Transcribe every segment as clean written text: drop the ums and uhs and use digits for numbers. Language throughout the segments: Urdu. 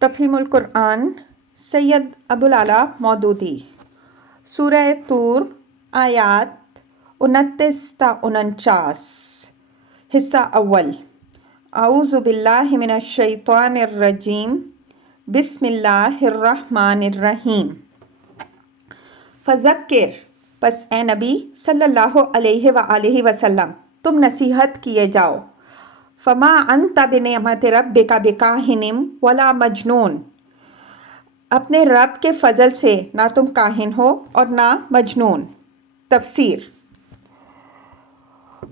تفہیم القرآن سید ابوالعلا مودودی سورہ طور آیات 29 تا 49 حصہ اول اعوذ باللہ من الشیطان الرجیم بسم اللہ الرحمن الرحیم فذکر پس اے نبی صلی اللہ علیہ وآلہ وسلم تم نصیحت کیے جاؤ فما انت بنعمت ربک بکاہن ولا مجنون اپنے رب کے فضل سے نہ تم کاہن ہو اور نہ مجنون۔ تفسیر۔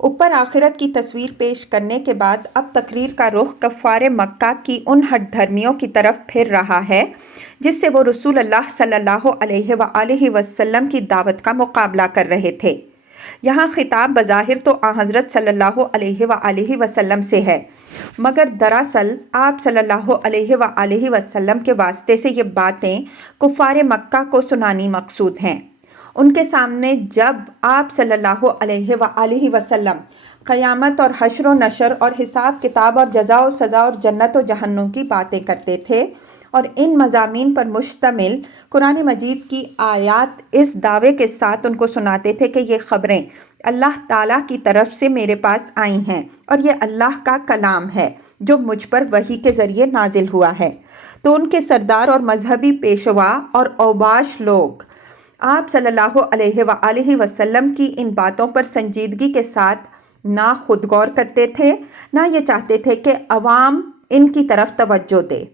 اوپر آخرت کی تصویر پیش کرنے کے بعد اب تقریر کا رخ کفار مکہ کی ان ہٹ دھرمیوں کی طرف پھر رہا ہے جس سے وہ رسول اللہ صلی اللہ علیہ وآلہ وسلم کی دعوت کا مقابلہ کر رہے تھے۔ یہاں خطاب بظاہر تو حضرت صلی اللہ علیہ وآلہ وسلم سے ہے، مگر دراصل آپ صلی اللہ علیہ وآلہ وسلم کے واسطے سے یہ باتیں کفار مکہ کو سنانی مقصود ہیں۔ ان کے سامنے جب آپ صلی اللہ علیہ وآلہ وسلم قیامت اور حشر و نشر اور حساب کتاب اور جزا و سزا اور جنت و جہنم کی باتیں کرتے تھے اور ان مضامین پر مشتمل قرآن مجید کی آیات اس دعوے کے ساتھ ان کو سناتے تھے کہ یہ خبریں اللہ تعالیٰ کی طرف سے میرے پاس آئی ہیں اور یہ اللہ کا کلام ہے جو مجھ پر وحی کے ذریعے نازل ہوا ہے، تو ان کے سردار اور مذہبی پیشوا اور اوباش لوگ آپ صلی اللہ علیہ وآلہ وسلم کی ان باتوں پر سنجیدگی کے ساتھ نہ خود غور کرتے تھے، نہ یہ چاہتے تھے کہ عوام ان کی طرف توجہ دے۔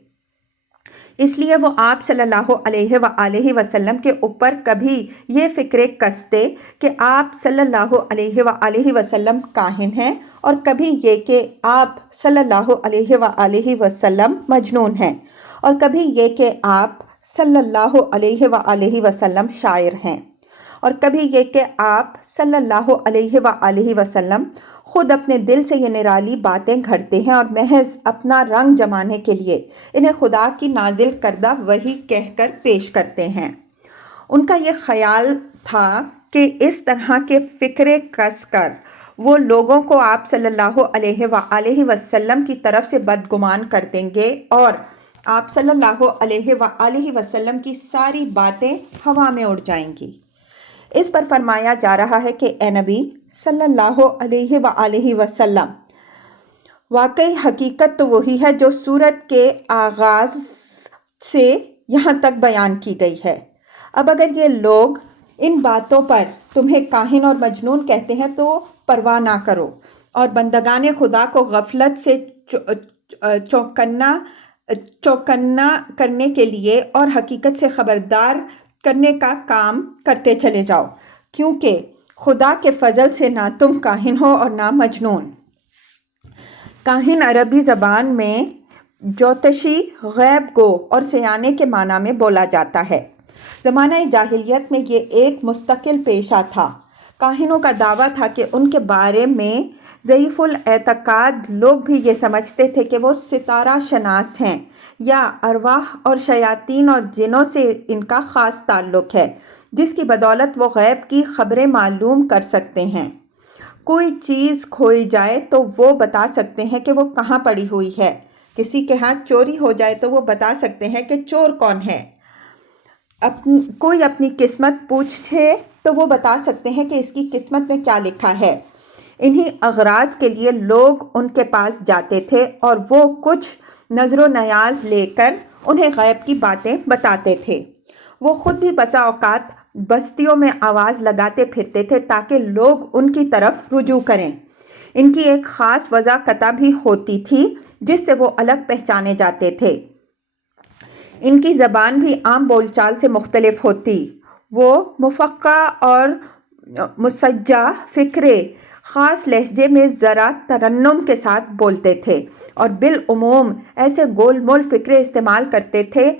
اس لیے وہ آپ صلی اللہ علیہ وآلہ وسلم کے اوپر کبھی یہ فکرے کستے کہ آپ صلی اللہ علیہ وآلہ وسلم کاہن ہیں اور کبھی یہ کہ آپ صلی اللہ علیہ وآلہ وسلم مجنون ہیں، اور کبھی یہ کہ آپ صلی اللہ علیہ وآلہ وسلم شاعر ہیں، اور کبھی یہ کہ آپ صلی اللہ علیہ وآلہ وسلم خود اپنے دل سے یہ نرالی باتیں گھڑتے ہیں اور محض اپنا رنگ جمانے کے لیے انہیں خدا کی نازل کردہ وحی کہہ کر پیش کرتے ہیں۔ ان کا یہ خیال تھا کہ اس طرح کے فکرے کس کر وہ لوگوں کو آپ صلی اللہ علیہ وآلہ وسلم کی طرف سے بدگمان کر دیں گے اور آپ صلی اللہ علیہ وآلہ وسلم کی ساری باتیں ہوا میں اڑ جائیں گی۔ اس پر فرمایا جا رہا ہے کہ اے نبی صلی اللہ علیہ وآلہ وسلم، واقعی حقیقت تو وہی ہے جو سورت کے آغاز سے یہاں تک بیان کی گئی ہے۔ اب اگر یہ لوگ ان باتوں پر تمہیں کاہن اور مجنون کہتے ہیں تو پرواہ نہ کرو اور بندگان خدا کو غفلت سے چوکنا کرنے کے لیے اور حقیقت سے خبردار کرنے کا کام کرتے چلے جاؤ، کیونکہ خدا کے فضل سے نہ تم کاہن ہو اور نہ مجنون۔ کاہن عربی زبان میں جوتشی، غیب گو اور سیانے کے معنی میں بولا جاتا ہے۔ زمانہ جاہلیت میں یہ ایک مستقل پیشہ تھا۔ کاہنوں کا دعویٰ تھا کہ ان کے بارے میں ضعیف الاعتقاد لوگ بھی یہ سمجھتے تھے کہ وہ ستارہ شناس ہیں یا ارواح اور شیاطین اور جنوں سے ان کا خاص تعلق ہے، جس کی بدولت وہ غیب کی خبریں معلوم کر سکتے ہیں۔ کوئی چیز کھوئی جائے تو وہ بتا سکتے ہیں کہ وہ کہاں پڑی ہوئی ہے، کسی کے ہاتھ چوری ہو جائے تو وہ بتا سکتے ہیں کہ چور کون ہے، کوئی اپنی قسمت پوچھے تو وہ بتا سکتے ہیں کہ اس کی قسمت میں کیا لکھا ہے۔ انہی اغراض کے لیے لوگ ان کے پاس جاتے تھے اور وہ کچھ نظر و نیاز لے کر انہیں غیب کی باتیں بتاتے تھے۔ وہ خود بھی بسا اوقات بستیوں میں آواز لگاتے پھرتے تھے تاکہ لوگ ان کی طرف رجوع کریں۔ ان کی ایک خاص وضاحت بھی ہوتی تھی جس سے وہ الگ پہچانے جاتے تھے۔ ان کی زبان بھی عام بول چال سے مختلف ہوتی۔ وہ مفقہ اور مسجع فکرے خاص لہجے میں ذرا ترنم کے ساتھ بولتے تھے اور بالعموم ایسے گول مول فکرے استعمال کرتے تھے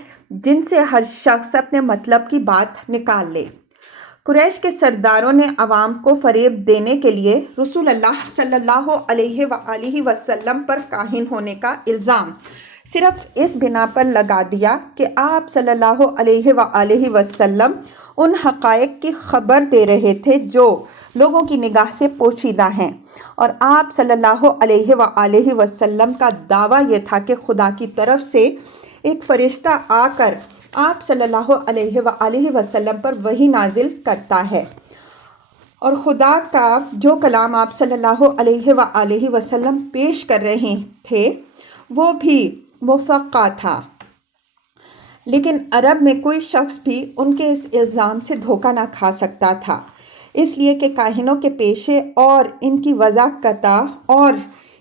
جن سے ہر شخص اپنے مطلب کی بات نکال لے۔ قریش کے سرداروں نے عوام کو فریب دینے کے لیے رسول اللہ صلی اللہ علیہ وآلہ وسلم پر کاہن ہونے کا الزام صرف اس بنا پر لگا دیا کہ آپ صلی اللہ علیہ وآلہ وسلم ان حقائق کی خبر دے رہے تھے جو لوگوں کی نگاہ سے پوشیدہ ہیں، اور آپ صلی اللہ علیہ وآلہ وسلم کا دعویٰ یہ تھا کہ خدا کی طرف سے ایک فرشتہ آ کر آپ صلی اللہ علیہ وآلہ وسلم پر وحی نازل کرتا ہے، اور خدا کا جو کلام آپ صلی اللہ علیہ وآلہ وسلم پیش کر رہے تھے وہ بھی مفقہ تھا۔ لیکن عرب میں کوئی شخص بھی ان کے اس الزام سے دھوکہ نہ کھا سکتا تھا، اس لیے کہ کاہنوں کے پیشے اور ان کی وضاحت اور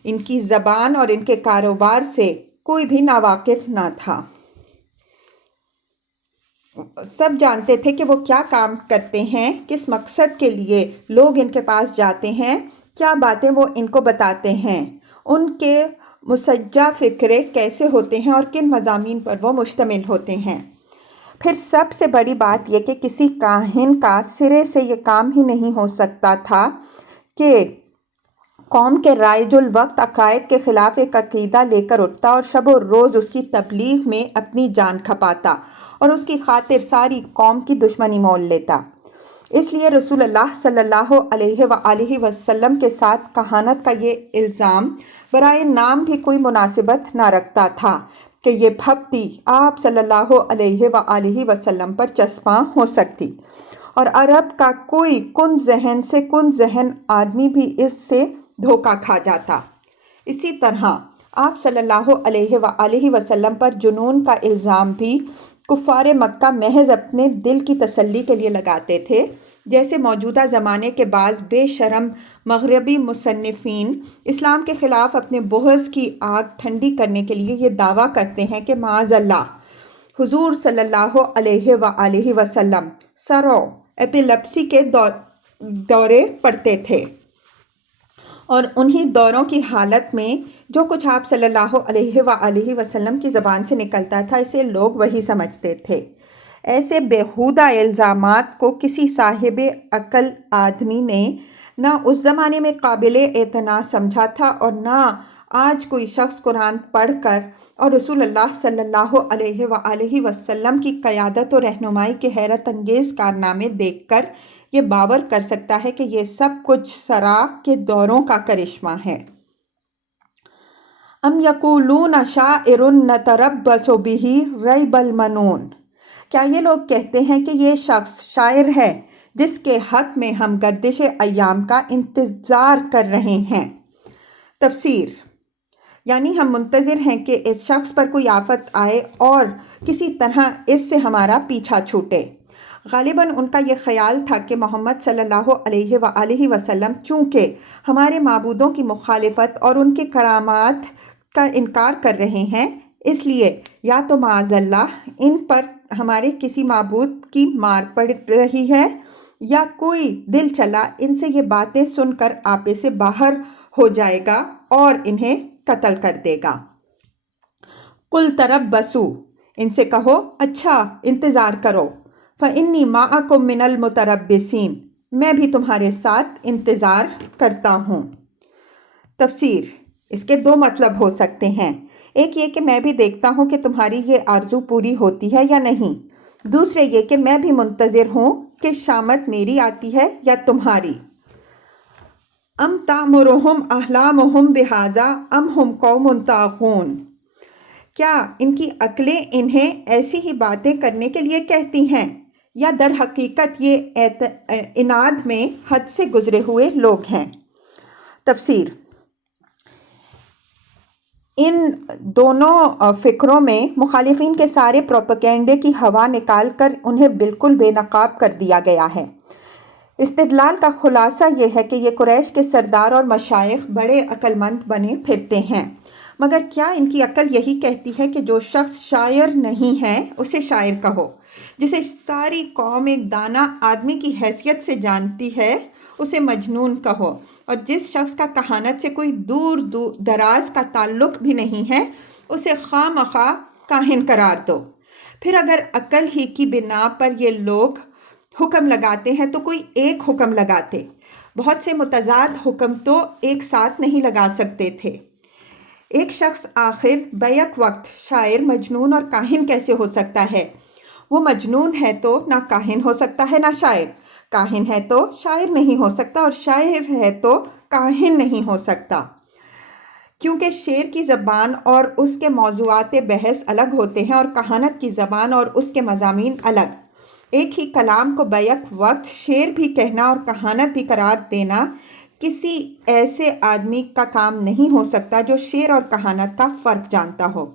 ان کی زبان اور ان کے کاروبار سے کوئی بھی ناواقف نہ تھا۔ سب جانتے تھے کہ وہ کیا کام کرتے ہیں، کس مقصد کے لیے لوگ ان کے پاس جاتے ہیں، کیا باتیں وہ ان کو بتاتے ہیں، ان کے مسجع فکرے کیسے ہوتے ہیں اور کن مضامین پر وہ مشتمل ہوتے ہیں۔ پھر سب سے بڑی بات یہ کہ کسی کاہن کا سرے سے یہ کام ہی نہیں ہو سکتا تھا کہ قوم کے رائج الوقت عقائد کے خلاف ایک عقیدہ لے کر اٹھتا اور شب و روز اس کی تبلیغ میں اپنی جان کھپاتا اور اس کی خاطر ساری قوم کی دشمنی مول لیتا۔ اس لیے رسول اللہ صلی اللہ علیہ وآلہ وسلم کے ساتھ کہانت کا یہ الزام برائے نام بھی کوئی مناسبت نہ رکھتا تھا کہ یہ بھپتی آپ صلی اللہ علیہ وآلہ وسلم پر چسپاں ہو سکتی، اور عرب کا کوئی کن ذہن آدمی بھی اس سے دھوکہ کھا جاتا۔ اسی طرح آپ صلی اللہ علیہ وآلہ وسلم پر جنون کا الزام بھی کفار مکہ محض اپنے دل کی تسلی کے لیے لگاتے تھے، جیسے موجودہ زمانے کے بعض بے شرم مغربی مصنفین اسلام کے خلاف اپنے بغض کی آگ ٹھنڈی کرنے کے لیے یہ دعویٰ کرتے ہیں کہ معاذ اللہ حضور صلی اللہ علیہ وآلہ وسلم سرو ایپیلیپسی کے دورے پڑتے تھے، اور انہی دوروں کی حالت میں جو کچھ آپ صلی اللہ علیہ وآلہ وسلم کی زبان سے نکلتا تھا اسے لوگ وہی سمجھتے تھے۔ ایسے بیہودہ الزامات کو کسی صاحب عقل آدمی نے نہ اس زمانے میں قابل اعتنا سمجھا تھا، اور نہ آج کوئی شخص قرآن پڑھ کر اور رسول اللہ صلی اللہ علیہ وآلہ وسلم کی قیادت و رہنمائی کے حیرت انگیز کارنامے دیکھ کر یہ باور کر سکتا ہے کہ یہ سب کچھ سرا کے دوروں کا کرشمہ ہے۔ ام یقولون شاعر نتربص بہ ریب المنون، کیا یہ لوگ کہتے ہیں کہ یہ شخص شاعر ہے جس کے حق میں ہم گردش ایام کا انتظار کر رہے ہیں۔ تفسیر، یعنی ہم منتظر ہیں کہ اس شخص پر کوئی آفت آئے اور کسی طرح اس سے ہمارا پیچھا چھوٹے۔ غالباً ان کا یہ خیال تھا کہ محمد صلی اللہ علیہ وآلہ وسلم چونکہ ہمارے معبودوں کی مخالفت اور ان کے کرامات کا انکار کر رہے ہیں، اس لیے یا تو معاذ اللہ ان پر ہمارے کسی معبود کی مار پڑ رہی ہے، یا کوئی دل چلا ان سے یہ باتیں سن کر آپے سے باہر ہو جائے گا اور انہیں قتل کر دے گا۔ قُلْ تَرَبَّصُوا، ان سے کہو اچھا انتظار کرو، فَإِنِّي مَعَكُم مِّنَ الْمُتَرَبِّصِينَ، میں بھی تمہارے ساتھ انتظار کرتا ہوں۔ تفسیر، اس کے دو مطلب ہو سکتے ہیں، ایک یہ کہ میں بھی دیکھتا ہوں کہ تمہاری یہ آرزو پوری ہوتی ہے یا نہیں، دوسرے یہ کہ میں بھی منتظر ہوں کہ شامت میری آتی ہے یا تمہاری۔ ام تأمرہم احلامہم بہذا ام ہم قوم طاغون، کیا ان کی عقلیں انہیں ایسی ہی باتیں کرنے کے لیے کہتی ہیں، یا در حقیقت یہ عناد میں حد سے گزرے ہوئے لوگ ہیں۔ تفسیر، ان دونوں فکروں میں مخالفین کے سارے پروپیگنڈے کی ہوا نکال کر انہیں بالکل بے نقاب کر دیا گیا ہے۔ استدلال کا خلاصہ یہ ہے کہ یہ قریش کے سردار اور مشائخ بڑے عقل مند بنے پھرتے ہیں، مگر کیا ان کی عقل یہی کہتی ہے کہ جو شخص شاعر نہیں ہے اسے شاعر کہو، جسے ساری قوم ایک دانا آدمی کی حیثیت سے جانتی ہے اسے مجنون کہو، اور جس شخص کا کہانت سے کوئی دور دراز کا تعلق بھی نہیں ہے اسے خواہ مخواہ کاہن قرار دو۔ پھر اگر عقل ہی کی بنا پر یہ لوگ حکم لگاتے ہیں تو کوئی ایک حکم لگاتے، بہت سے متضاد حکم تو ایک ساتھ نہیں لگا سکتے تھے۔ ایک شخص آخر بیک وقت شاعر، مجنون اور کاہن کیسے ہو سکتا ہے؟ وہ مجنون ہے تو نہ کاہن ہو سکتا ہے نہ شاعر، کاہن ہے تو شاعر نہیں ہو سکتا، اور شاعر ہے تو کاہن نہیں ہو سکتا۔ کیونکہ شعر کی زبان اور اس کے موضوعات بحث الگ ہوتے ہیں اور کہانت کی زبان اور اس کے مضامین الگ۔ ایک ہی کلام کو بیک وقت شعر بھی کہنا اور کہانت بھی قرار دینا کسی ایسے آدمی کا کام نہیں ہو سکتا جو شعر اور کہانت کا فرق جانتا ہو۔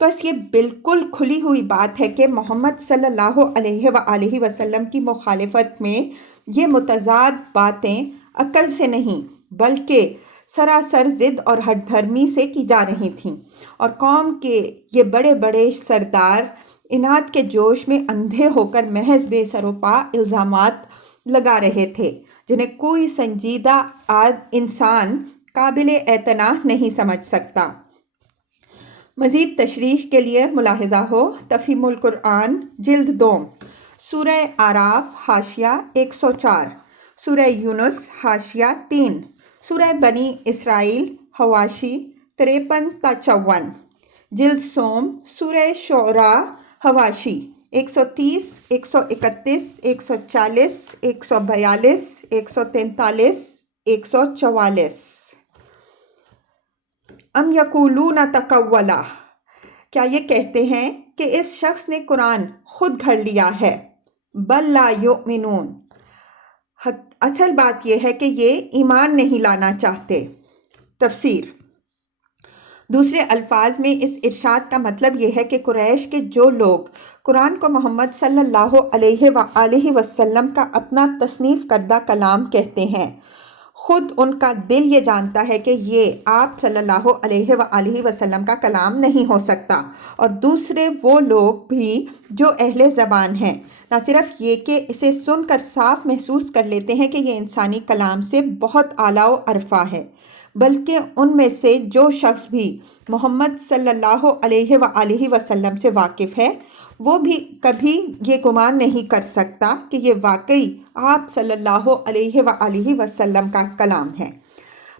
بس یہ بالکل کھلی ہوئی بات ہے کہ محمد صلی اللہ علیہ وآلہ وسلم کی مخالفت میں یہ متضاد باتیں عقل سے نہیں بلکہ سراسر ضد اور ہٹ دھرمی سے کی جا رہی تھیں، اور قوم کے یہ بڑے بڑے سردار اناد کے جوش میں اندھے ہو کر محض بے سر و پا الزامات لگا رہے تھے جنہیں کوئی سنجیدہ انسان قابل اعتناء نہیں سمجھ سکتا۔ مزید تشریح کے لیے ملاحظہ ہو تفہیم القرآن جلد 2، سورہ اعراف حاشیہ 104، سورہ یونس حاشیہ 3، سورہ بنی اسرائیل حواشی 53 تا 54، جلد سوم سورہ شعراء حواشی 130، 131، 140، 142، 143، 144۔ ام یقولون تقولہ، کیا یہ کہتے ہیں کہ اس شخص نے قرآن خود گھڑ لیا ہے؟ بل لا یؤمنون، اصل بات یہ ہے کہ یہ ایمان نہیں لانا چاہتے۔ تفسیر: دوسرے الفاظ میں اس ارشاد کا مطلب یہ ہے کہ قریش کے جو لوگ قرآن کو محمد صلی اللہ علیہ وآلہ وسلم کا اپنا تصنیف کردہ کلام کہتے ہیں، خود ان کا دل یہ جانتا ہے کہ یہ آپ صلی اللہ علیہ وآلہ وسلم کا کلام نہیں ہو سکتا، اور دوسرے وہ لوگ بھی جو اہل زبان ہیں نہ صرف یہ کہ اسے سن کر صاف محسوس کر لیتے ہیں کہ یہ انسانی کلام سے بہت اعلیٰ و ارفع ہے، بلکہ ان میں سے جو شخص بھی محمد صلی اللہ علیہ وآلہ وسلم سے واقف ہے وہ بھی کبھی یہ گمان نہیں کر سکتا کہ یہ واقعی آپ صلی اللہ علیہ وآلہ وسلم کا کلام ہے۔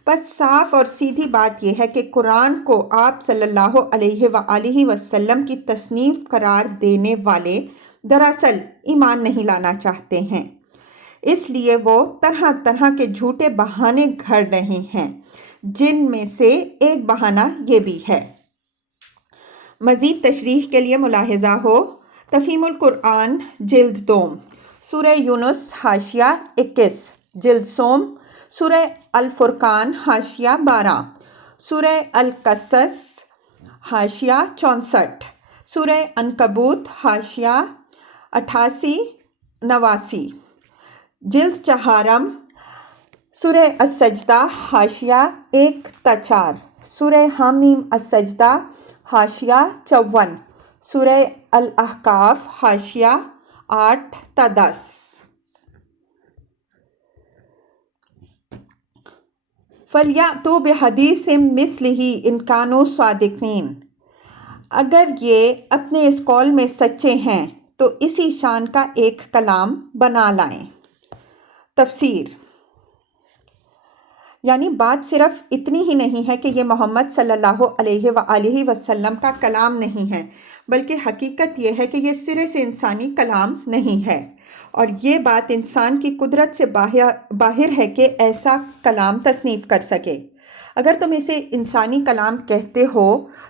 بس صاف اور سیدھی بات یہ ہے کہ قرآن کو آپ صلی اللہ علیہ وآلہ وسلم کی تصنیف قرار دینے والے دراصل ایمان نہیں لانا چاہتے ہیں، اس لیے وہ طرح طرح کے جھوٹے بہانے گھڑ رہے ہیں، جن میں سے ایک بہانہ یہ بھی ہے۔ مزید تشریح کے لیے ملاحظہ ہو تفہیم القرآن جلد 2، سورہ یونس حاشیہ 21، جلد سوم سورہ الفرقان حاشیہ 12، سورہ القصص حاشیہ 64، سورہ عنکبوت حاشیہ 88، 89، جلد چہارم سورہ السجدہ حاشیہ 1 تا 4، سورہ حامیم السجدہ حاشیہ 54، سورہ الاحقاف حاشیہ 8 تا 10۔ فَلْيَأْتُوا بِحَدِيثٍ مِثْلِهِ إِنْ كَانُوا صَادِقِينَ، اگر یہ اپنے اس قول میں سچے ہیں تو اسی شان کا ایک کلام بنا لائیں۔ تفسیر: یعنی بات صرف اتنی ہی نہیں ہے کہ یہ محمد صلی اللہ علیہ وآلہ وسلم کا کلام نہیں ہے، بلکہ حقیقت یہ ہے کہ یہ سرے سے انسانی کلام نہیں ہے، اور یہ بات انسان کی قدرت سے باہر ہے کہ ایسا کلام تصنیف کر سکے۔ اگر تم اسے انسانی کلام کہتے ہو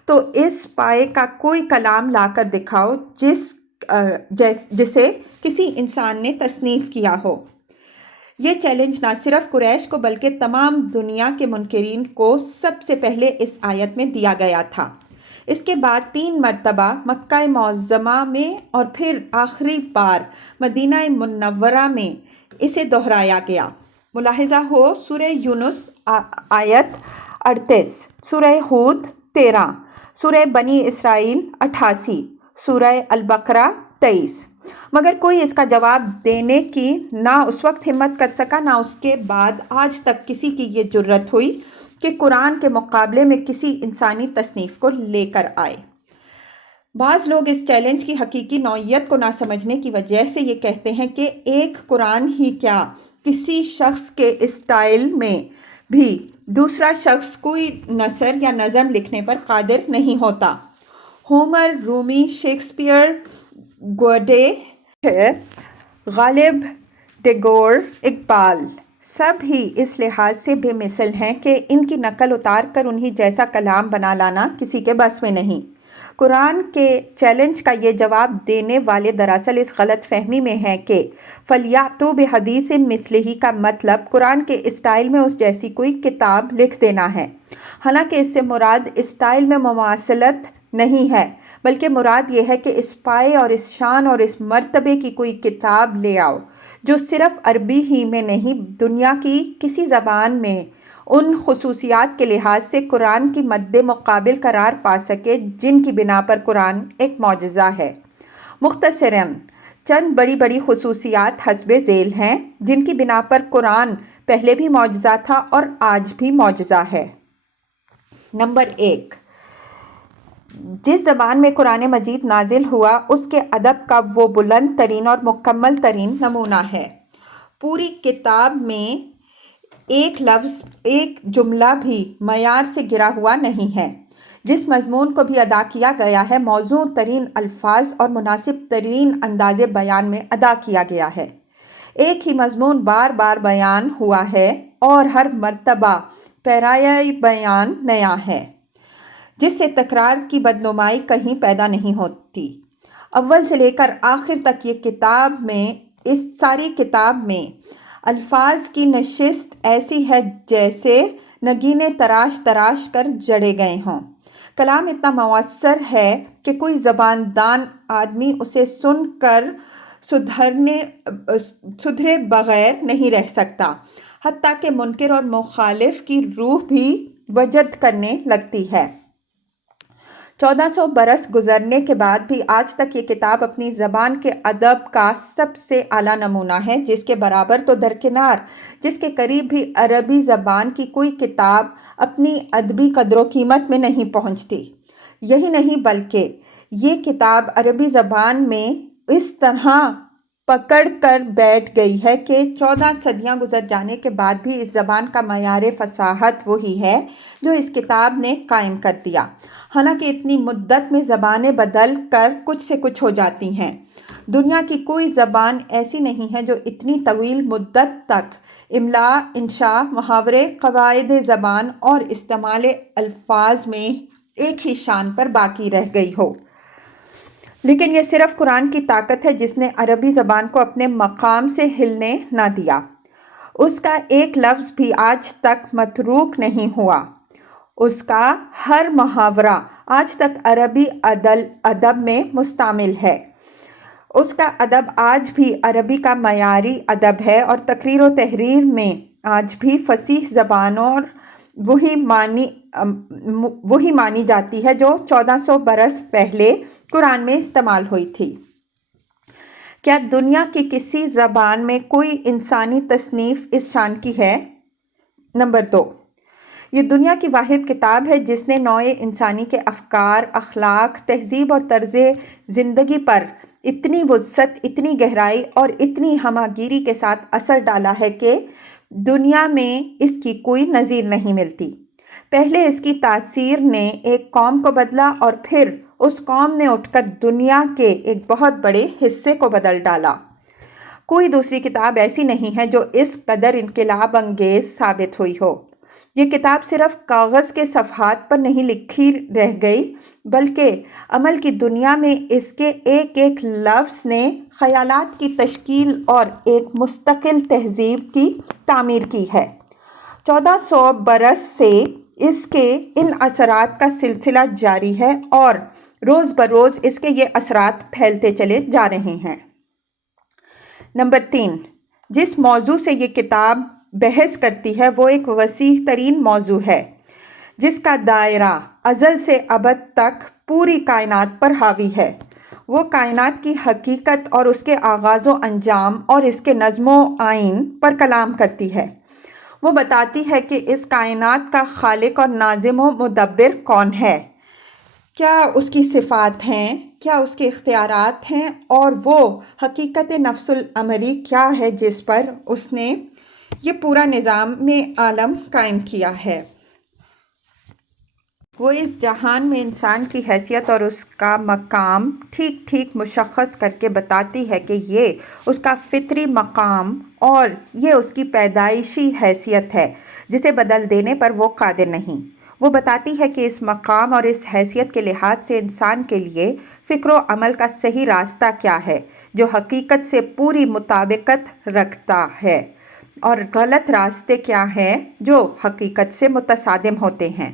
تو اس پائے کا کوئی کلام لا کر دکھاؤ جسے کسی انسان نے تصنیف کیا ہو۔ یہ چیلنج نہ صرف قریش کو بلکہ تمام دنیا کے منکرین کو سب سے پہلے اس آیت میں دیا گیا تھا۔ اس کے بعد 3 مرتبہ مکہ معظمہ میں اور پھر آخری بار مدینہ منورہ میں اسے دہرایا گیا۔ ملاحظہ ہو سورہ یونس آیت 38، سورہ ہود 13، سورہ بنی اسرائیل 88، سورہ البقرہ 23۔ مگر کوئی اس کا جواب دینے کی نہ اس وقت ہمت کر سکا نہ اس کے بعد آج تک کسی کی یہ جرت ہوئی کہ قرآن کے مقابلے میں کسی انسانی تصنیف کو لے کر آئے۔ بعض لوگ اس چیلنج کی حقیقی نوعیت کو نہ سمجھنے کی وجہ سے یہ کہتے ہیں کہ ایک قرآن ہی کیا، کسی شخص کے اسٹائل میں بھی دوسرا شخص کوئی نثر یا نظم لکھنے پر قادر نہیں ہوتا۔ ہومر، رومی، شیکسپیئر، گوڈے، غالب ٹیگور، اقبال، سب ہی اس لحاظ سے بے مثل ہیں کہ ان کی نقل اتار کر انہی جیسا کلام بنا لانا کسی کے بس میں نہیں۔ قرآن کے چیلنج کا یہ جواب دینے والے دراصل اس غلط فہمی میں ہیں کہ فَلْيَأْتُوا بِحَدِيثٍ مِثْلِهِ کا مطلب قرآن کے اسٹائل میں اس جیسی کوئی کتاب لکھ دینا ہے۔ حالانکہ اس سے مراد اسٹائل میں مماثلت نہیں ہے، بلکہ مراد یہ ہے کہ اس پائے اور اس شان اور اس مرتبے کی کوئی کتاب لے آؤ جو صرف عربی ہی میں نہیں، دنیا کی کسی زبان میں ان خصوصیات کے لحاظ سے قرآن کی مد مقابل قرار پا سکے جن کی بنا پر قرآن ایک معجزہ ہے۔ مختصراً چند بڑی بڑی خصوصیات حسب ذیل ہیں جن کی بنا پر قرآن پہلے بھی معجزہ تھا اور آج بھی معجزہ ہے۔ نمبر 1، جس زبان میں قرآن مجید نازل ہوا اس کے ادب کا وہ بلند ترین اور مکمل ترین نمونہ ہے۔ پوری کتاب میں ایک لفظ، ایک جملہ بھی معیار سے گرا ہوا نہیں ہے۔ جس مضمون کو بھی ادا کیا گیا ہے موزوں ترین الفاظ اور مناسب ترین انداز بیان میں ادا کیا گیا ہے۔ ایک ہی مضمون بار بار بیان ہوا ہے اور ہر مرتبہ پیرایہ بیان نیا ہے، جس سے تکرار کی بدنمائی کہیں پیدا نہیں ہوتی۔ اول سے لے کر آخر تک یہ کتاب میں، اس ساری کتاب میں الفاظ کی نشست ایسی ہے جیسے نگینے تراش تراش کر جڑے گئے ہوں۔ کلام اتنا مؤثر ہے کہ کوئی زبان دان آدمی اسے سن کر سدھرے بغیر نہیں رہ سکتا، حتیٰ کہ منکر اور مخالف کی روح بھی وجد کرنے لگتی ہے۔ 1400 برس گزرنے کے بعد بھی آج تک یہ کتاب اپنی زبان کے ادب کا سب سے اعلیٰ نمونہ ہے، جس کے برابر تو درکنار، جس کے قریب بھی عربی زبان کی کوئی کتاب اپنی ادبی قدر و قیمت میں نہیں پہنچتی۔ یہی نہیں بلکہ یہ کتاب عربی زبان میں اس طرح پکڑ کر بیٹھ گئی ہے کہ 14 صدیاں گزر جانے کے بعد بھی اس زبان کا معیار فصاحت وہی ہے جو اس کتاب نے قائم کر دیا۔ حالانکہ اتنی مدت میں زبانیں بدل کر کچھ سے کچھ ہو جاتی ہیں، دنیا کی کوئی زبان ایسی نہیں ہے جو اتنی طویل مدت تک املاء، انشاء، محاورے، قواعد زبان اور استعمال الفاظ میں ایک ہی شان پر باقی رہ گئی ہو۔ لیکن یہ صرف قرآن کی طاقت ہے جس نے عربی زبان کو اپنے مقام سے ہلنے نہ دیا۔ اس کا ایک لفظ بھی آج تک متروک نہیں ہوا۔ اس کا ہر محاورہ آج تک عربی ادب میں مستعمل ہے۔ اس کا ادب آج بھی عربی کا معیاری ادب ہے اور تقریر و تحریر میں آج بھی فصیح زبان اور وہی مانی جاتی ہے جو 1400 برس پہلے قرآن میں استعمال ہوئی تھی۔ کیا دنیا کی کسی زبان میں کوئی انسانی تصنیف اس شان کی ہے؟ نمبر 2، یہ دنیا کی واحد کتاب ہے جس نے نوع انسانی کے افکار، اخلاق، تہذیب اور طرز زندگی پر اتنی وسعت، اتنی گہرائی اور اتنی ہمہ گیری کے ساتھ اثر ڈالا ہے کہ دنیا میں اس کی کوئی نظیر نہیں ملتی۔ پہلے اس کی تاثیر نے ایک قوم کو بدلا اور پھر اس قوم نے اٹھ کر دنیا کے ایک بہت بڑے حصے کو بدل ڈالا۔ کوئی دوسری کتاب ایسی نہیں ہے جو اس قدر انقلاب انگیز ثابت ہوئی ہو۔ یہ کتاب صرف کاغذ کے صفحات پر نہیں لکھی رہ گئی، بلکہ عمل کی دنیا میں اس کے ایک ایک لفظ نے خیالات کی تشکیل اور ایک مستقل تہذیب کی تعمیر کی ہے۔ 1400 برس سے اس کے ان اثرات کا سلسلہ جاری ہے اور روز بروز اس کے یہ اثرات پھیلتے چلے جا رہے ہیں۔ نمبر 3، جس موضوع سے یہ کتاب بحث کرتی ہے وہ ایک وسیع ترین موضوع ہے جس کا دائرہ ازل سے ابد تک پوری کائنات پر حاوی ہے۔ وہ کائنات کی حقیقت اور اس کے آغاز و انجام اور اس کے نظم و آئین پر کلام کرتی ہے۔ وہ بتاتی ہے کہ اس کائنات کا خالق اور ناظم و مدبر کون ہے، کیا اس کی صفات ہیں، کیا اس کے اختیارات ہیں، اور وہ حقیقت نفس الامری کیا ہے جس پر اس نے یہ پورا نظام عالم قائم کیا ہے۔ وہ اس جہان میں انسان کی حیثیت اور اس کا مقام ٹھیک ٹھیک مشخص کر کے بتاتی ہے کہ یہ اس کا فطری مقام اور یہ اس کی پیدائشی حیثیت ہے جسے بدل دینے پر وہ قادر نہیں۔ وہ بتاتی ہے کہ اس مقام اور اس حیثیت کے لحاظ سے انسان کے لیے فکر و عمل کا صحیح راستہ کیا ہے جو حقیقت سے پوری مطابقت رکھتا ہے، اور غلط راستے کیا ہیں جو حقیقت سے متصادم ہوتے ہیں۔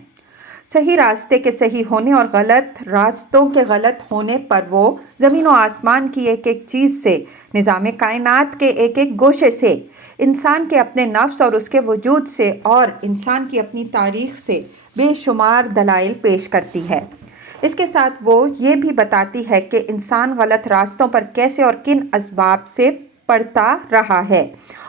صحیح راستے کے صحیح ہونے اور غلط راستوں کے غلط ہونے پر وہ زمین و آسمان کی ایک ایک چیز سے، نظام کائنات کے ایک ایک گوشے سے، انسان کے اپنے نفس اور اس کے وجود سے اور انسان کی اپنی تاریخ سے بے شمار دلائل پیش کرتی ہے۔ اس کے ساتھ وہ یہ بھی بتاتی ہے کہ انسان غلط راستوں پر کیسے اور کن اسباب سے پڑتا رہا ہے،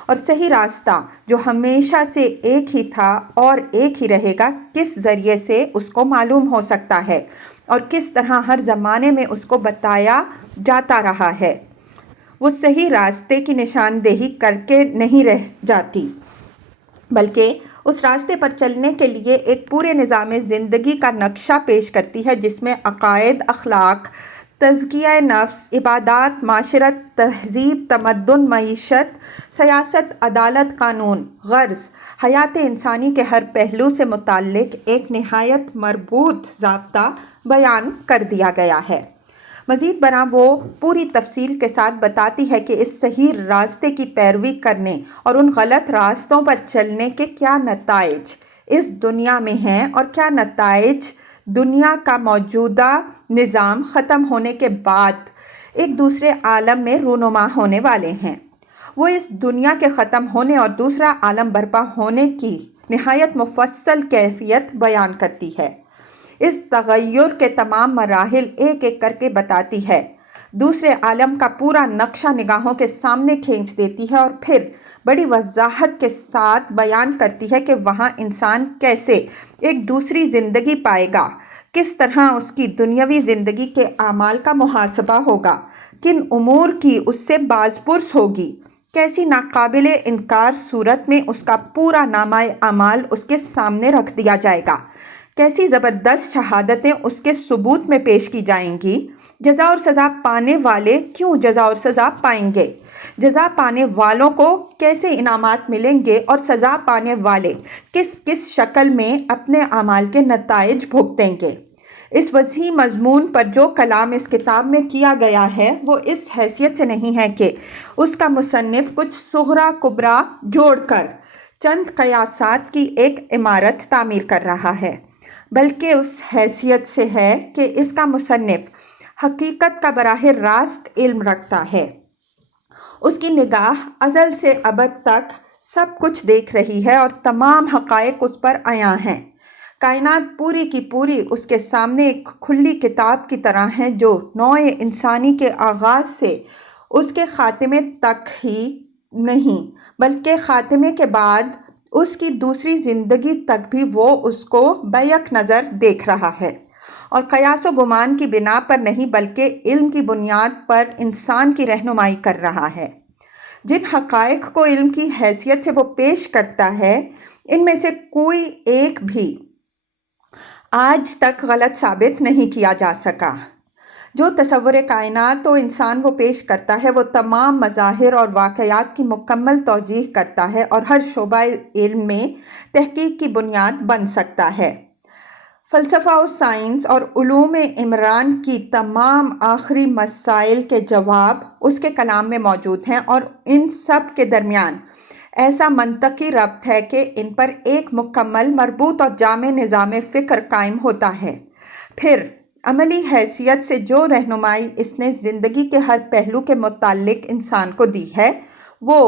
اور صحیح راستہ جو ہمیشہ سے ایک ہی تھا اور ایک ہی رہے گا کس ذریعے سے اس کو معلوم ہو سکتا ہے اور کس طرح ہر زمانے میں اس کو بتایا جاتا رہا ہے۔ وہ صحیح راستے کی نشاندہی کر کے نہیں رہ جاتی، بلکہ اس راستے پر چلنے کے لیے ایک پورے نظام زندگی کا نقشہ پیش کرتی ہے جس میں عقائد، اخلاق، تزکیہ نفس، عبادات، معاشرت، تہذیب، تمدن، معیشت، سیاست، عدالت، قانون، غرض حیات انسانی کے ہر پہلو سے متعلق ایک نہایت مربوط ضابطہ بیان کر دیا گیا ہے۔ مزید برآں وہ پوری تفصیل کے ساتھ بتاتی ہے کہ اس صحیح راستے کی پیروی کرنے اور ان غلط راستوں پر چلنے کے کیا نتائج اس دنیا میں ہیں اور کیا نتائج دنیا کا موجودہ نظام ختم ہونے کے بعد ایک دوسرے عالم میں رونما ہونے والے ہیں۔ وہ اس دنیا کے ختم ہونے اور دوسرا عالم برپا ہونے کی نہایت مفصل کیفیت بیان کرتی ہے۔ اس تغیر کے تمام مراحل ایک ایک کر کے بتاتی ہے، دوسرے عالم کا پورا نقشہ نگاہوں کے سامنے کھینچ دیتی ہے اور پھر بڑی وضاحت کے ساتھ بیان کرتی ہے کہ وہاں انسان کیسے ایک دوسری زندگی پائے گا، کس طرح اس کی دنیاوی زندگی کے اعمال کا محاسبہ ہوگا، کن امور کی اس سے باز پرس ہوگی، کیسی ناقابل انکار صورت میں اس کا پورا نامہ اعمال اس کے سامنے رکھ دیا جائے گا، کیسی زبردست شہادتیں اس کے ثبوت میں پیش کی جائیں گی، جزا اور سزا پانے والے کیوں جزا اور سزا پائیں گے، جزا پانے والوں کو کیسے انعامات ملیں گے اور سزا پانے والے کس کس شکل میں اپنے اعمال کے نتائج بھگتیں گے۔ اس وسیع مضمون پر جو کلام اس کتاب میں کیا گیا ہے وہ اس حیثیت سے نہیں ہے کہ اس کا مصنف کچھ صغرا کبرا جوڑ کر چند قیاسات کی ایک عمارت تعمیر کر رہا ہے، بلکہ اس حیثیت سے ہے کہ اس کا مصنف حقیقت کا براہ راست علم رکھتا ہے۔ اس کی نگاہ ازل سے ابد تک سب کچھ دیکھ رہی ہے اور تمام حقائق اس پر عیاں ہیں۔ کائنات پوری کی پوری اس کے سامنے ایک کھلی کتاب کی طرح ہے جو نوع انسانی کے آغاز سے اس کے خاتمے تک ہی نہیں بلکہ خاتمے کے بعد اس کی دوسری زندگی تک بھی وہ اس کو بیک نظر دیکھ رہا ہے، اور قیاس و گمان کی بنا پر نہیں بلکہ علم کی بنیاد پر انسان کی رہنمائی کر رہا ہے۔ جن حقائق کو علم کی حیثیت سے وہ پیش کرتا ہے ان میں سے کوئی ایک بھی آج تک غلط ثابت نہیں کیا جا سکا۔ جو تصور کائنات و انسان وہ پیش کرتا ہے وہ تمام مظاہر اور واقعات کی مکمل توجیح کرتا ہے اور ہر شعبہ علم میں تحقیق کی بنیاد بن سکتا ہے۔ فلسفہ و سائنس اور علوم عمران کی تمام آخری مسائل کے جواب اس کے کلام میں موجود ہیں، اور ان سب کے درمیان ایسا منطقی ربط ہے کہ ان پر ایک مکمل، مربوط اور جامع نظام فکر قائم ہوتا ہے۔ پھر عملی حیثیت سے جو رہنمائی اس نے زندگی کے ہر پہلو کے متعلق انسان کو دی ہے وہ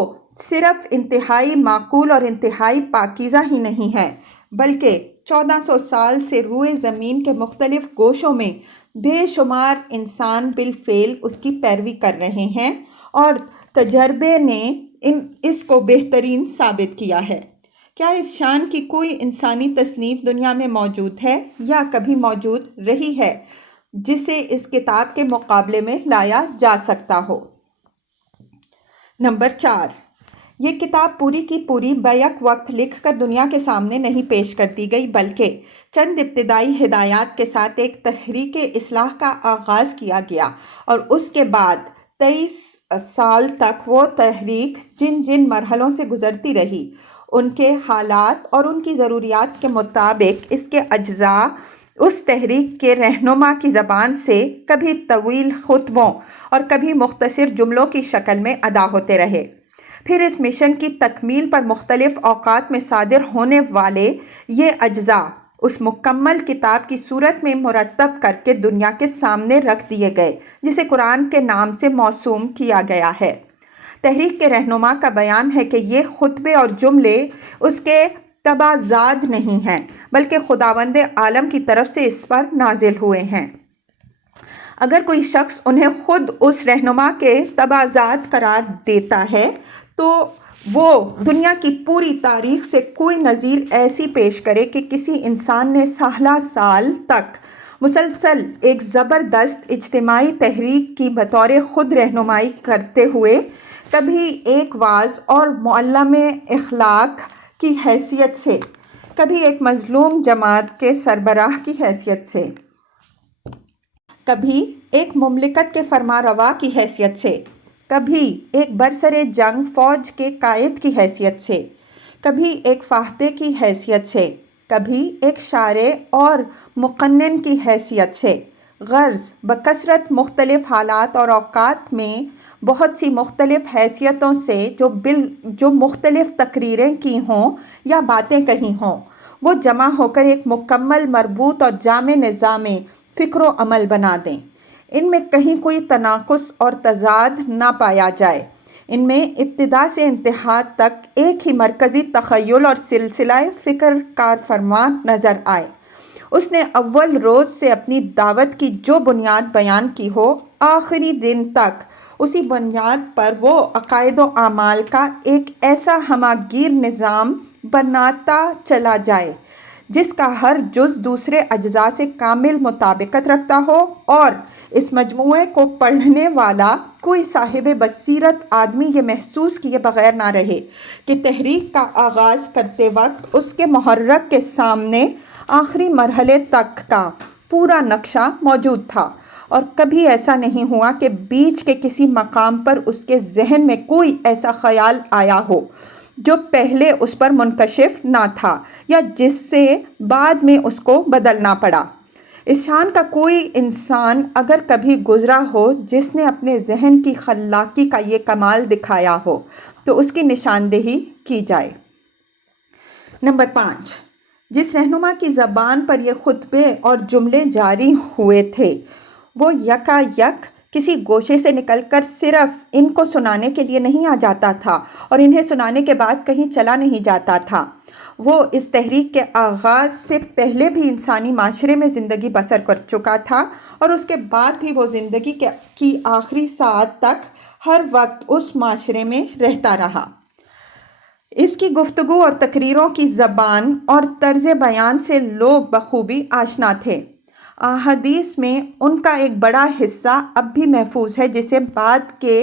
صرف انتہائی معقول اور انتہائی پاکیزہ ہی نہیں ہے، بلکہ 1400 سال سے روئے زمین کے مختلف گوشوں میں بے شمار انسان بالفعل اس کی پیروی کر رہے ہیں، اور تجربے نے اس کو بہترین ثابت کیا ہے۔ کیا اس شان کی کوئی انسانی تصنیف دنیا میں موجود ہے یا کبھی موجود رہی ہے جسے اس کتاب کے مقابلے میں لایا جا سکتا ہو؟ نمبر 4، یہ کتاب پوری کی پوری بیک وقت لکھ کر دنیا کے سامنے نہیں پیش کر دی گئی، بلکہ چند ابتدائی ہدایات کے ساتھ ایک تحریک اصلاح کا آغاز کیا گیا اور اس کے بعد 23 سال تک وہ تحریک جن جن مرحلوں سے گزرتی رہی، ان کے حالات اور ان کی ضروریات کے مطابق اس کے اجزاء اس تحریک کے رہنما کی زبان سے کبھی طویل خطبوں اور کبھی مختصر جملوں کی شکل میں ادا ہوتے رہے۔ پھر اس مشن کی تکمیل پر مختلف اوقات میں صادر ہونے والے یہ اجزاء اس مکمل کتاب کی صورت میں مرتب کر کے دنیا کے سامنے رکھ دیے گئے، جسے قرآن کے نام سے موسوم کیا گیا ہے۔ تحریک کے رہنما کا بیان ہے کہ یہ خطبے اور جملے اس کے تبعزاد نہیں ہیں، بلکہ خداوند عالم کی طرف سے اس پر نازل ہوئے ہیں۔ اگر کوئی شخص انہیں خود اس رہنما کے تبعزاد قرار دیتا ہے تو وہ دنیا کی پوری تاریخ سے کوئی نظیر ایسی پیش کرے کہ کسی انسان نے سالہ سال تک مسلسل ایک زبردست اجتماعی تحریک کی بطور خود رہنمائی کرتے ہوئے کبھی ایک واعظ اور معلم اخلاق کی حیثیت سے، کبھی ایک مظلوم جماعت کے سربراہ کی حیثیت سے، کبھی ایک مملکت کے فرمانروا کی حیثیت سے، کبھی ایک برسر جنگ فوج کے قائد کی حیثیت سے، کبھی ایک فاتح کی حیثیت سے، کبھی ایک شارع اور مقنن کی حیثیت سے، غرض بکثرت مختلف حالات اور اوقات میں بہت سی مختلف حیثیتوں سے جو مختلف تقریریں کی ہوں یا باتیں کہی ہوں، وہ جمع ہو کر ایک مکمل مربوط اور جامع نظام فکر و عمل بنا دیں۔ ان میں کہیں کوئی تناقض اور تضاد نہ پایا جائے، ان میں ابتدا سے انتہا تک ایک ہی مرکزی تخیل اور سلسلہ فکر کار فرما نظر آئے۔ اس نے اول روز سے اپنی دعوت کی جو بنیاد بیان کی ہو، آخری دن تک اسی بنیاد پر وہ عقائد و اعمال کا ایک ایسا ہمہ گیر نظام بناتا چلا جائے جس کا ہر جز دوسرے اجزاء سے کامل مطابقت رکھتا ہو، اور اس مجموعے کو پڑھنے والا کوئی صاحب بصیرت آدمی یہ محسوس کیے بغیر نہ رہے کہ تحریک کا آغاز کرتے وقت اس کے محرک کے سامنے آخری مرحلے تک کا پورا نقشہ موجود تھا، اور کبھی ایسا نہیں ہوا کہ بیچ کے کسی مقام پر اس کے ذہن میں کوئی ایسا خیال آیا ہو جو پہلے اس پر منکشف نہ تھا یا جس سے بعد میں اس کو بدلنا پڑا۔ اس شان کا کوئی انسان اگر کبھی گزرا ہو جس نے اپنے ذہن کی خلاقی کا یہ کمال دکھایا ہو تو اس کی نشاندہی کی جائے۔ نمبر 5، جس رہنما کی زبان پر یہ خطبے اور جملے جاری ہوئے تھے وہ یکا یک کسی گوشے سے نکل کر صرف ان کو سنانے کے لیے نہیں آ جاتا تھا اور انہیں سنانے کے بعد کہیں چلا نہیں جاتا تھا۔ وہ اس تحریک کے آغاز سے پہلے بھی انسانی معاشرے میں زندگی بسر کر چکا تھا، اور اس کے بعد بھی وہ زندگی کی آخری ساعت تک ہر وقت اس معاشرے میں رہتا رہا۔ اس کی گفتگو اور تقریروں کی زبان اور طرز بیان سے لوگ بخوبی آشنا تھے۔ احادیث میں ان کا ایک بڑا حصہ اب بھی محفوظ ہے جسے بعد کے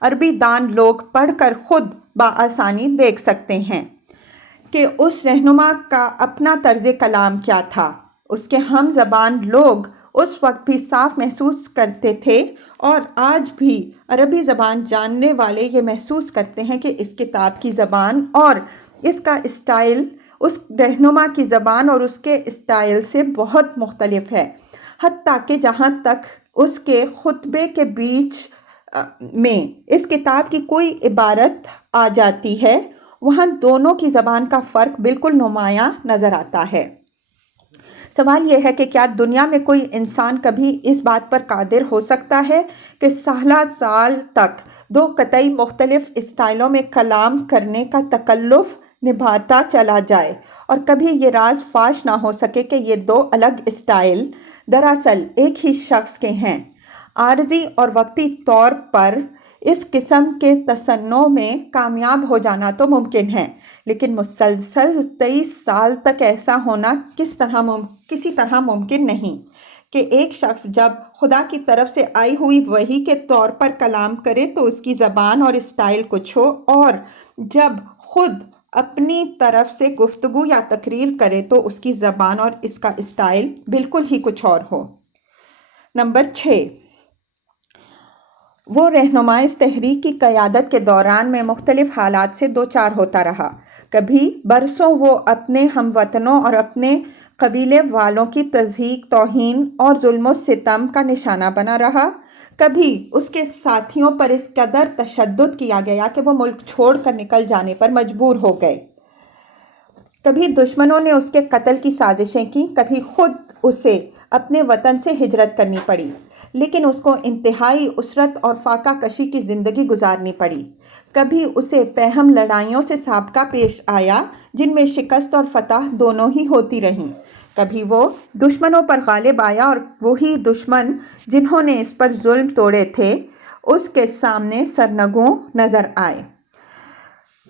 عربی دان لوگ پڑھ کر خود بآسانی دیکھ سکتے ہیں کہ اس رہنما کا اپنا طرز کلام کیا تھا۔ اس کے ہم زبان لوگ اس وقت بھی صاف محسوس کرتے تھے، اور آج بھی عربی زبان جاننے والے یہ محسوس کرتے ہیں کہ اس کتاب کی زبان اور اس کا اسٹائل اس رہنما کی زبان اور اس کے اسٹائل سے بہت مختلف ہے، حتیٰ کہ جہاں تک اس کے خطبے کے بیچ میں اس کتاب کی کوئی عبارت آ جاتی ہے وہاں دونوں کی زبان کا فرق بالکل نمایاں نظر آتا ہے۔ سوال یہ ہے کہ کیا دنیا میں کوئی انسان کبھی اس بات پر قادر ہو سکتا ہے کہ سالہ سال تک دو قطعی مختلف اسٹائلوں میں کلام کرنے کا تکلف نبھاتا چلا جائے اور کبھی یہ راز فاش نہ ہو سکے کہ یہ دو الگ اسٹائل دراصل ایک ہی شخص کے ہیں؟ عارضی اور وقتی طور پر اس قسم کے تصنع میں کامیاب ہو جانا تو ممکن ہے، لیکن مسلسل 23 سال تک ایسا ہونا کسی طرح ممکن نہیں کہ ایک شخص جب خدا کی طرف سے آئی ہوئی وحی کے طور پر کلام کرے تو اس کی زبان اور اسٹائل کچھ ہو، اور جب خود اپنی طرف سے گفتگو یا تقریر کرے تو اس کی زبان اور اس کا اسٹائل بالکل ہی کچھ اور ہو۔ نمبر 6، وہ رہنما اس تحریک کی قیادت کے دوران میں مختلف حالات سے دوچار ہوتا رہا۔ کبھی برسوں وہ اپنے ہم وطنوں اور اپنے قبیلے والوں کی تضحیک، توہین اور ظلم و ستم کا نشانہ بنا رہا۔ کبھی اس کے ساتھیوں پر اس قدر تشدد کیا گیا کہ وہ ملک چھوڑ کر نکل جانے پر مجبور ہو گئے۔ کبھی دشمنوں نے اس کے قتل کی سازشیں کی، کبھی خود اسے اپنے وطن سے ہجرت کرنی پڑی، لیکن اس کو انتہائی اسرت اور فاقہ کشی کی زندگی گزارنی پڑی۔ کبھی اسے پیہم لڑائیوں سے سابقہ پیش آیا جن میں شکست اور فتح دونوں ہی ہوتی رہیں۔ کبھی وہ دشمنوں پر غالب آیا اور وہی دشمن جنہوں نے اس پر ظلم توڑے تھے اس کے سامنے سرنگوں نظر آئے۔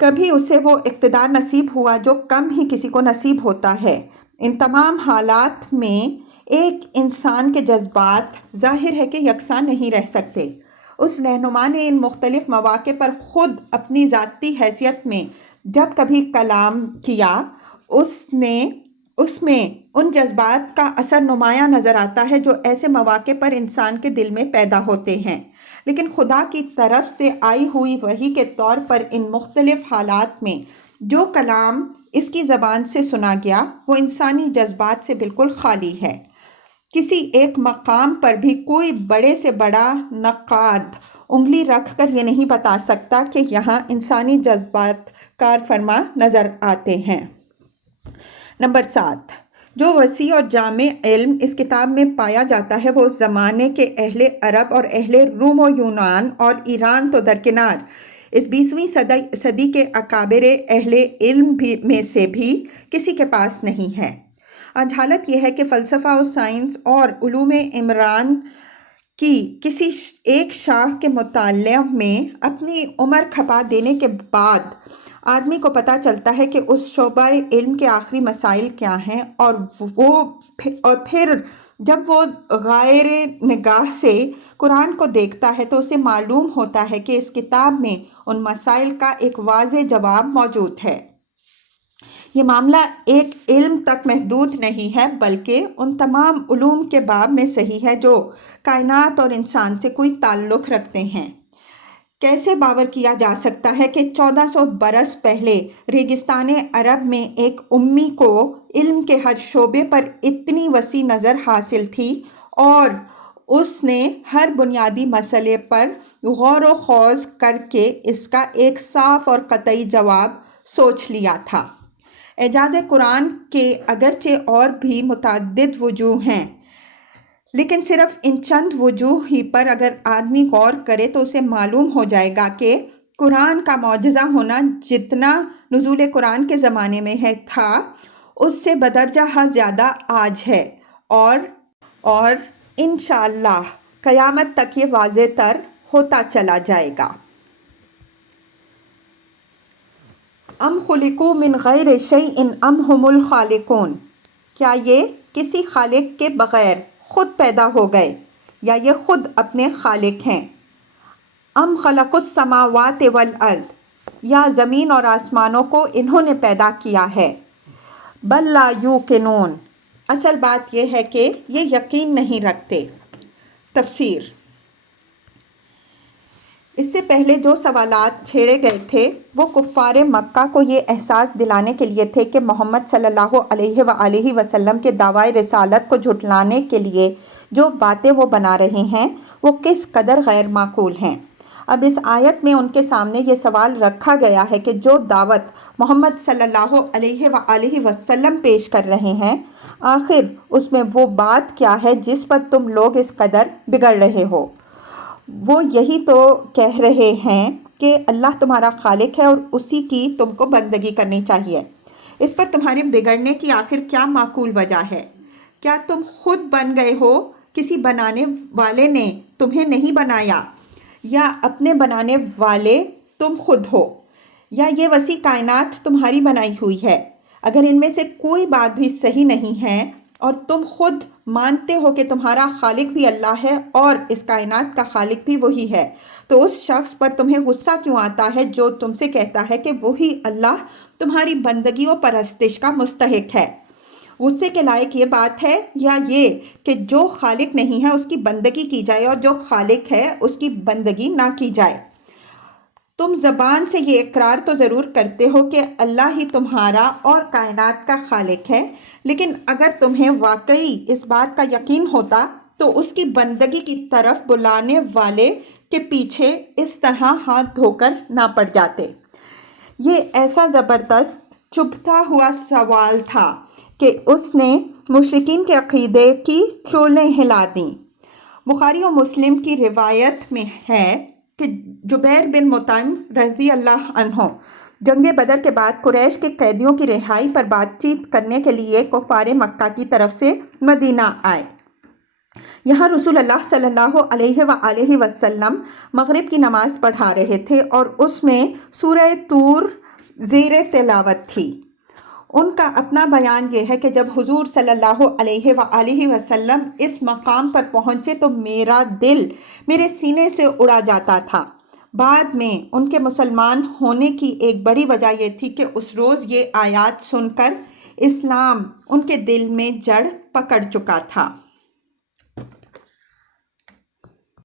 کبھی اسے وہ اقتدار نصیب ہوا جو کم ہی کسی کو نصیب ہوتا ہے۔ ان تمام حالات میں ایک انسان کے جذبات ظاہر ہے کہ یکساں نہیں رہ سکتے۔ اس رہنما نے ان مختلف مواقع پر خود اپنی ذاتی حیثیت میں جب کبھی کلام کیا، اس میں ان جذبات کا اثر نمایاں نظر آتا ہے جو ایسے مواقع پر انسان کے دل میں پیدا ہوتے ہیں، لیکن خدا کی طرف سے آئی ہوئی وحی کے طور پر ان مختلف حالات میں جو کلام اس کی زبان سے سنا گیا وہ انسانی جذبات سے بالکل خالی ہے۔ کسی ایک مقام پر بھی کوئی بڑے سے بڑا نقاد انگلی رکھ کر یہ نہیں بتا سکتا کہ یہاں انسانی جذبات کار فرما نظر آتے ہیں۔ نمبر 7، جو وسیع اور جامع علم اس کتاب میں پایا جاتا ہے وہ زمانے کے اہل عرب اور اہل روم و یونان اور ایران تو درکنار، اس 20ویں صدی کے اکابر اہل علم میں سے بھی کسی کے پاس نہیں ہے۔ آج حالت یہ ہے کہ فلسفہ و سائنس اور علوم عمران کی کسی ایک شاخ کے مطالعہ میں اپنی عمر کھپا دینے کے بعد آدمی کو پتہ چلتا ہے کہ اس شعبہ علم کے آخری مسائل کیا ہیں، اور پھر جب وہ غیر نگاہ سے قرآن کو دیکھتا ہے تو اسے معلوم ہوتا ہے کہ اس کتاب میں ان مسائل کا ایک واضح جواب موجود ہے۔ یہ معاملہ ایک علم تک محدود نہیں ہے بلکہ ان تمام علوم کے باب میں صحیح ہے جو کائنات اور انسان سے کوئی تعلق رکھتے ہیں۔ کیسے باور کیا جا سکتا ہے کہ 1400 برس پہلے ریگستان عرب میں ایک امی کو علم کے ہر شعبے پر اتنی وسیع نظر حاصل تھی اور اس نے ہر بنیادی مسئلے پر غور و خوض کر کے اس کا ایک صاف اور قطعی جواب سوچ لیا تھا۔ اعجاز قرآن کے اگرچہ اور بھی متعدد وجوہ ہیں، لیکن صرف ان چند وجوہ ہی پر اگر آدمی غور کرے تو اسے معلوم ہو جائے گا کہ قرآن کا معجزہ ہونا جتنا نزول قرآن کے زمانے میں تھا اس سے بدرجہ زیادہ آج ہے، اور انشاءاللہ قیامت تک یہ واضح تر ہوتا چلا جائے گا۔ ام خلقوا من غیر شیء ام هم الخالقون، کیا یہ کسی خالق کے بغیر خود پیدا ہو گئے یا یہ خود اپنے خالق ہیں؟ ام خلقوا السماوات والارض، یا زمین اور آسمانوں کو انہوں نے پیدا کیا ہے۔ بل لا یوقنون، اصل بات یہ ہے کہ یہ یقین نہیں رکھتے۔ تفسیر۔ اس سے پہلے جو سوالات چھیڑے گئے تھے وہ کفار مکہ کو یہ احساس دلانے کے لیے تھے کہ محمد صلی اللہ علیہ وآلہ وسلم کے دعویٰ رسالت کو جھٹلانے کے لیے جو باتیں وہ بنا رہے ہیں وہ کس قدر غیر معقول ہیں۔ اب اس آیت میں ان کے سامنے یہ سوال رکھا گیا ہے کہ جو دعوت محمد صلی اللہ علیہ وآلہ وسلم پیش کر رہے ہیں آخر اس میں وہ بات کیا ہے جس پر تم لوگ اس قدر بگڑ رہے ہو؟ وہ یہی تو کہہ رہے ہیں کہ اللہ تمہارا خالق ہے اور اسی کی تم کو بندگی کرنی چاہیے۔ اس پر تمہارے بگڑنے کی آخر کیا معقول وجہ ہے؟ کیا تم خود بن گئے ہو؟ کسی بنانے والے نے تمہیں نہیں بنایا، یا اپنے بنانے والے تم خود ہو، یا یہ وسیع کائنات تمہاری بنائی ہوئی ہے؟ اگر ان میں سے کوئی بات بھی صحیح نہیں ہے اور تم خود مانتے ہو کہ تمہارا خالق بھی اللہ ہے اور اس کائنات کا خالق بھی وہی ہے، تو اس شخص پر تمہیں غصہ کیوں آتا ہے جو تم سے کہتا ہے کہ وہی اللہ تمہاری بندگی و پرستش کا مستحق ہے۔ غصے کے لائق یہ بات ہے یا یہ کہ جو خالق نہیں ہے اس کی بندگی کی جائے اور جو خالق ہے اس کی بندگی نہ کی جائے؟ تم زبان سے یہ اقرار تو ضرور کرتے ہو کہ اللہ ہی تمہارا اور کائنات کا خالق ہے، لیکن اگر تمہیں واقعی اس بات کا یقین ہوتا تو اس کی بندگی کی طرف بلانے والے کے پیچھے اس طرح ہاتھ دھو کر نہ پڑ جاتے۔ یہ ایسا زبردست چبھتا ہوا سوال تھا کہ اس نے مشرکین کے عقیدے کی چولیں ہلا دیں۔ بخاری و مسلم کی روایت میں ہے کہ جبیر بن مطعم رضی اللہ عنہ جنگ بدر کے بعد قریش کے قیدیوں کی رہائی پر بات چیت کرنے کے لیے کفار مکہ کی طرف سے مدینہ آئے۔ یہاں رسول اللہ صلی اللہ علیہ وآلہ وسلم مغرب کی نماز پڑھا رہے تھے اور اس میں سورہ طور زیر تلاوت تھی۔ ان کا اپنا بیان یہ ہے کہ جب حضور صلی اللہ علیہ وآلہ وسلم اس مقام پر پہنچے تو میرا دل میرے سینے سے اڑا جاتا تھا۔ بعد میں ان کے مسلمان ہونے کی ایک بڑی وجہ یہ تھی کہ اس روز یہ آیات سن کر اسلام ان کے دل میں جڑ پکڑ چکا تھا۔